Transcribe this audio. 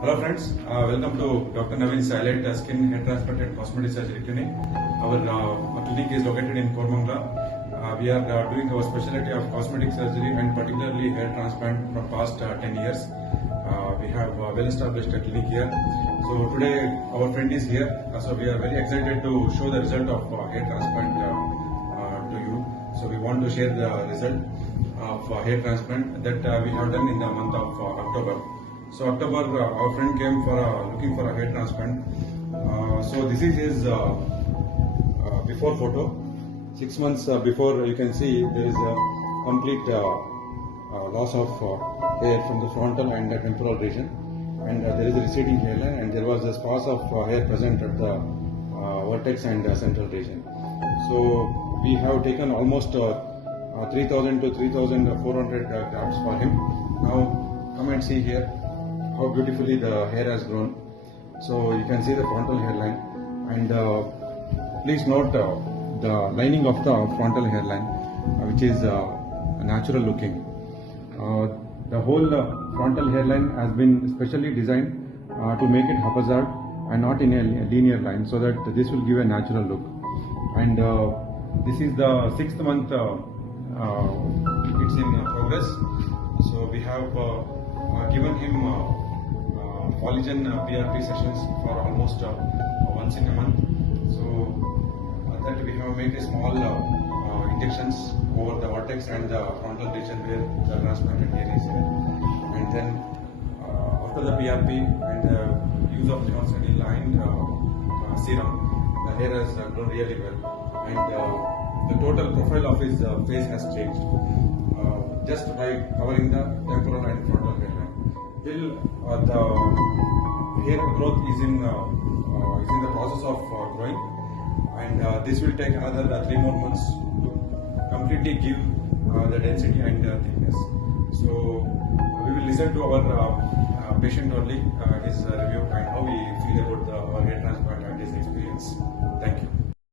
Hello friends, welcome to Dr. Naveen Silent Skin Hair Transplant and Cosmetic Surgery Clinic. Our clinic is located in Koramangala. We are doing our specialty of cosmetic surgery and particularly hair transplant from past 10 years. We have a well-established clinic here. So today our friend is here. So we are very excited to show the result of hair transplant to you. So we want to share the result of hair transplant that we have done in the month of October. So October, our friend came for looking for a hair transplant. So this is his before photo. 6 months before, you can see there is a complete loss of hair from the frontal and the temporal region, and there is a receding hairline, and there was a sparse of hair present at the vertex and central region. So we have taken almost 3,000 to 3,400 grafts for him. Now come and see here how beautifully the hair has grown. So you can see the frontal hairline, and please note the lining of the frontal hairline, which is natural looking. The whole frontal hairline has been specially designed to make it haphazard and not in a linear line, so that this will give a natural look. And this is the 6th month it's in progress. So we have given him Polygen PRP sessions for almost once in a month. So that we have made a small injections over the vertex and the frontal region where the transplanted hair is here. And then after the PRP and the use of Leoncidil and serum, the hair has grown really well, and the total profile of his face has changed just by covering the temporal and frontal hairline. Till the hair growth is in the process of growing, and this will take another 3 more months to completely give the density and thickness. So we will listen to our patient only, his review and how we feel about our hair transplant and his experience. Thank you.